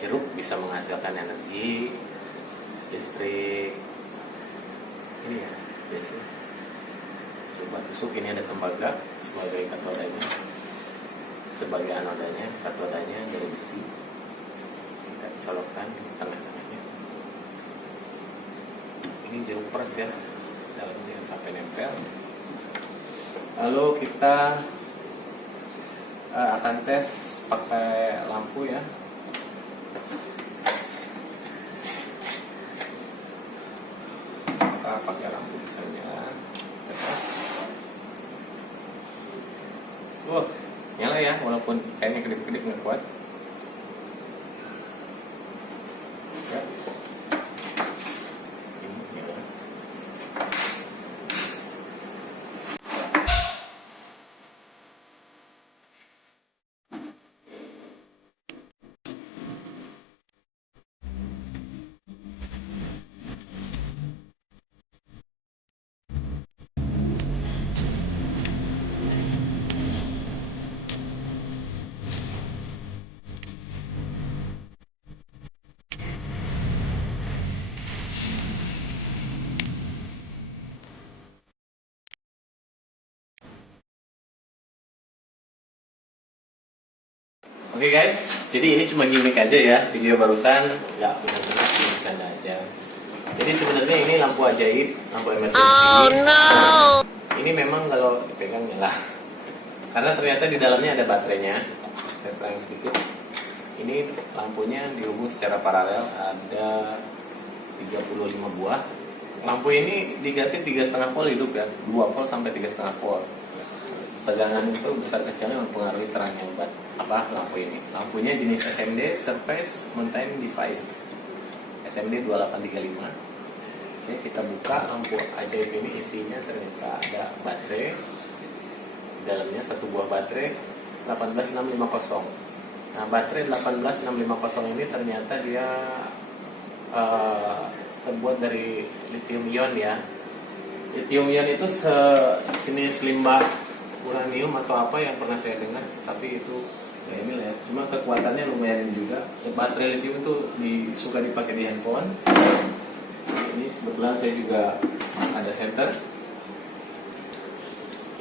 jeruk bisa menghasilkan energi listrik. Ini ya biasa. Coba tusuk, ini ada tembaga sebagai katodanya, sebagai anodanya. Katodanya dari besi, kita colokkan di tengah-tengahnya. Ini jeruk pers ya, dalamnya jangan sampai nempel. Lalu kita akan tes pakai lampu ya. Kita pakai lampu misalnya. Nyala ya, walaupun kayaknya kedip-kedip nggak kuat. Ya. Ini nyala. Oke guys, jadi ini cuma gimmick aja ya, video barusan nggak benar-benar bercanda aja. Jadi sebenarnya ini lampu ajaib, lampu emergency. Oh no! Ini memang kalau dipegang nyala, karena ternyata di dalamnya ada baterainya. Saya terang sedikit. Ini lampunya dihubung secara paralel, ada 35 buah. Lampu ini digasin 3,5 volt hidup ya, 2 volt sampai 3,5 volt. Tegangan itu besar kecilnya mempengaruhi terangnya lampu ini. Lampunya jenis SMD, Surface Mountain Device, SMD 2835. Oke, kita buka lampu ajaib ini. Isinya ternyata ada baterai, di dalamnya satu buah baterai 18650. Nah, baterai 18650 ini ternyata dia terbuat dari lithium ion ya. Lithium ion itu sejenis limbah uranium atau apa yang pernah saya dengar, tapi itu ya ini lah ya. Cuma kekuatannya lumayan juga. Baterai lithium itu suka dipakai di handphone. Ini kebetulan saya juga ada center.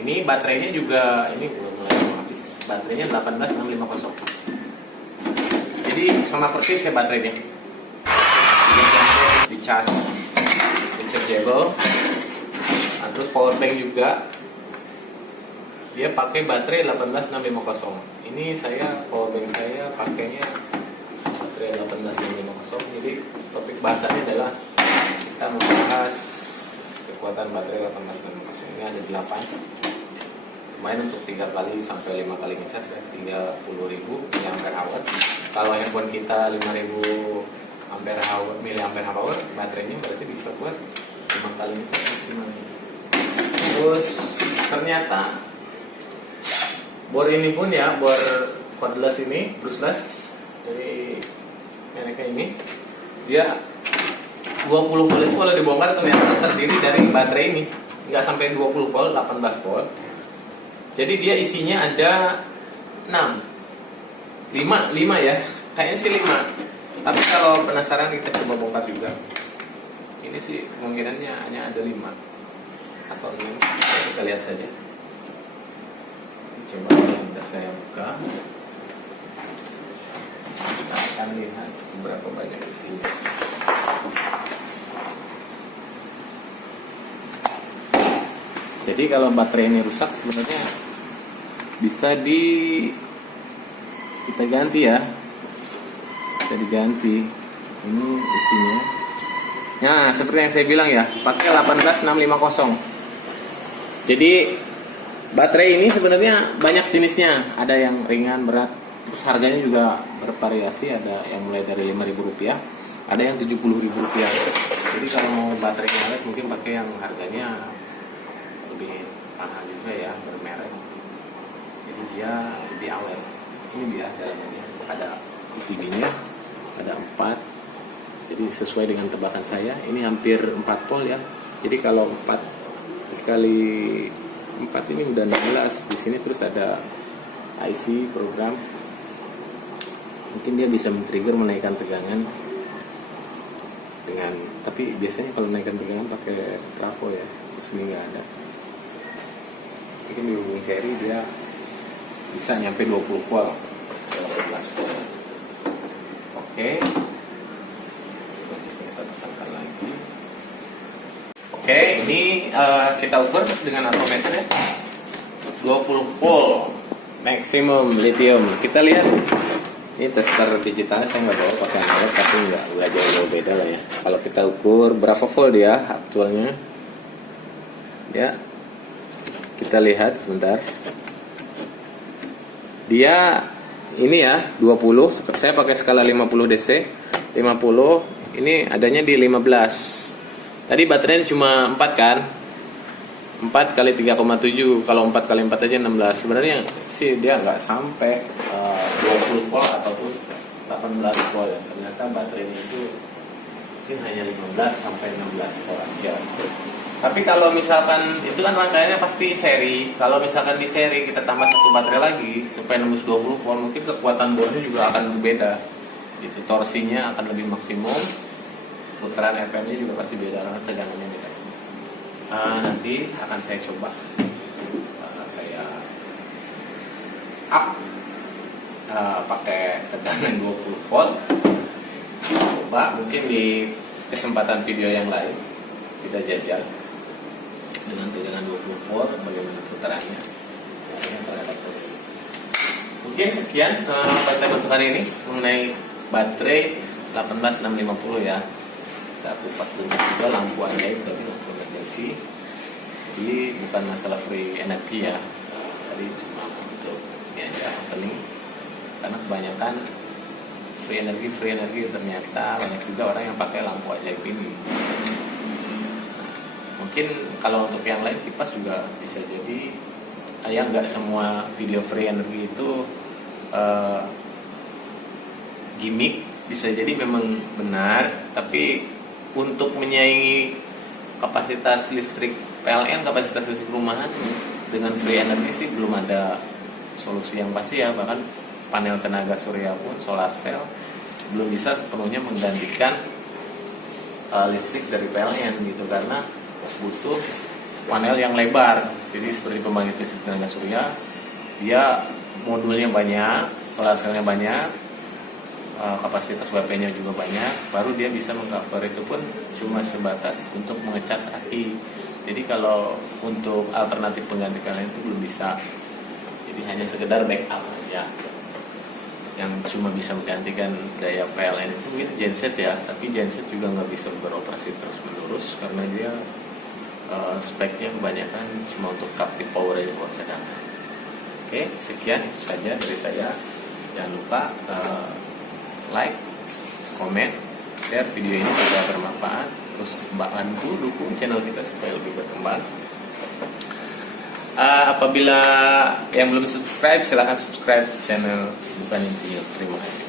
Ini baterainya juga, ini belum mulai habis. Baterainya 18650. Jadi sama persis ya baterainya. Di cas rechargeable. Nah, terus power bank juga. Dia pakai baterai 18650. Ini saya power bank saya pakainya baterai 18650. Jadi topik bahasannya adalah kita membahas kekuatan baterai 18650. Ini ada 8. Lumayan untuk 3 kali sampai 5 kali ngecas ya, 30.000 mAh. Kalau handphone kita 5.000 mAh baterainya berarti bisa buat 5 kali ngecas maksimal. Terus ternyata bor ini pun ya, bor cordless ini, brushless dari mereknya ini, dia 20 volt kalau dibongkar ternyata terdiri dari baterai ini, nggak sampai 20 volt, 18 volt. Jadi dia isinya ada 5 ya, kayaknya sih 5. Tapi kalau penasaran kita coba bongkar juga. Ini sih kemungkinannya hanya ada 5 atau 6. Kita lihat saja. Coba sudah saya buka, kita akan lihat seberapa banyak isinya. Jadi kalau baterai ini rusak sebenarnya bisa kita ganti ya, bisa diganti. Ini isinya. Nah, seperti yang saya bilang ya, pakai 18650. Jadi baterai ini sebenarnya banyak jenisnya, ada yang ringan, berat, terus harganya juga bervariasi, ada yang mulai dari Rp5.000, ada yang Rp70.000. Jadi kalau mau baterainya awet mungkin pakai yang harganya lebih mahal juga ya, bermerek. Jadi dia lebih awet. Ini dia dalamnya, ada PCB-nya, ada 4. Jadi sesuai dengan tebakan saya, ini hampir 4 volt ya. Jadi kalau 4 kali 4 ini udah 16 di sini. Terus ada IC program. Mungkin dia bisa men-trigger menaikkan tegangan dengan, tapi biasanya kalau menaikkan tegangan pakai trafo ya, di sini nggak ada. Mungkin di hubung carry dia bisa nyampe 20 volt, 18 volt. Oke. Selanjutnya kita pasangkan lagi. Oke, ini kita ukur dengan ampermeter ya. 20 volt maksimum lithium. Kita lihat. Ini tester digitalnya saya nggak bawa pakai analog, tapi nggak jauh beda lah ya. Kalau kita ukur berapa volt dia aktualnya, ya kita lihat sebentar. Dia ini ya 20. Saya pakai skala 50 DC. 50 ini adanya di 15. Tadi baterainya cuma 4 kan? 4 kali 3,7. Kalau 4 kali 4 aja 16. Sebenarnya sih dia nggak sampai 20 volt ataupun 18 volt ya. Ternyata baterainya itu mungkin hanya 15 sampai 16 volt aja. Tapi kalau misalkan itu kan rangkaiannya pasti seri. Kalau misalkan di seri kita tambah satu baterai lagi supaya nembus 20 volt, mungkin kekuatan boardnya juga akan berbeda. Itu torsinya akan lebih maksimum. Putaran RPM-nya juga pasti beda karena tegangannya beda. Nanti akan saya coba. Saya up pakai tegangan 20 volt. Coba mungkin di kesempatan video yang lain kita jajal dengan tegangan 20 volt bagaimana putarannya. Mungkin sekian konten untuk hari ini mengenai baterai 18650 ya. Kita kupas dulu juga lampu ajaib tapi lampu emergency. Jadi bukan masalah free energy ya. Tadi cuma untuk ini aja opening. Karena kebanyakan free energy ternyata banyak juga orang yang pakai lampu ajaib ini. Mungkin kalau untuk yang lain kipas juga bisa jadi ya nggak semua video free energy itu gimmick, bisa jadi memang benar, tapi untuk menyaingi kapasitas listrik PLN, kapasitas listrik rumahan dengan free energy sih belum ada solusi yang pasti ya. Bahkan panel tenaga surya pun, solar cell, belum bisa sepenuhnya menggantikan listrik dari PLN gitu, karena butuh panel yang lebar. Jadi seperti pembangkit listrik tenaga surya, dia modulnya banyak, solar cellnya banyak, kapasitas WP-nya juga banyak, baru dia bisa mengcover. Itu pun cuma sebatas untuk mengecas aki. Jadi kalau untuk alternatif pengganti PLN itu belum bisa. Jadi hanya sekedar backup aja. Yang cuma bisa menggantikan daya PLN itu mungkin genset ya, tapi genset juga nggak bisa beroperasi terus menerus karena dia speknya kebanyakan cuma untuk captive power aja buat cadangan. Oke, sekian itu saja dari saya. Jangan lupa like, komen, share video ini jika bermanfaat. Terus bantu dukung channel kita supaya lebih berkembang. Apabila yang belum subscribe, silahkan subscribe channel Bukan Insinyur. Terima kasih.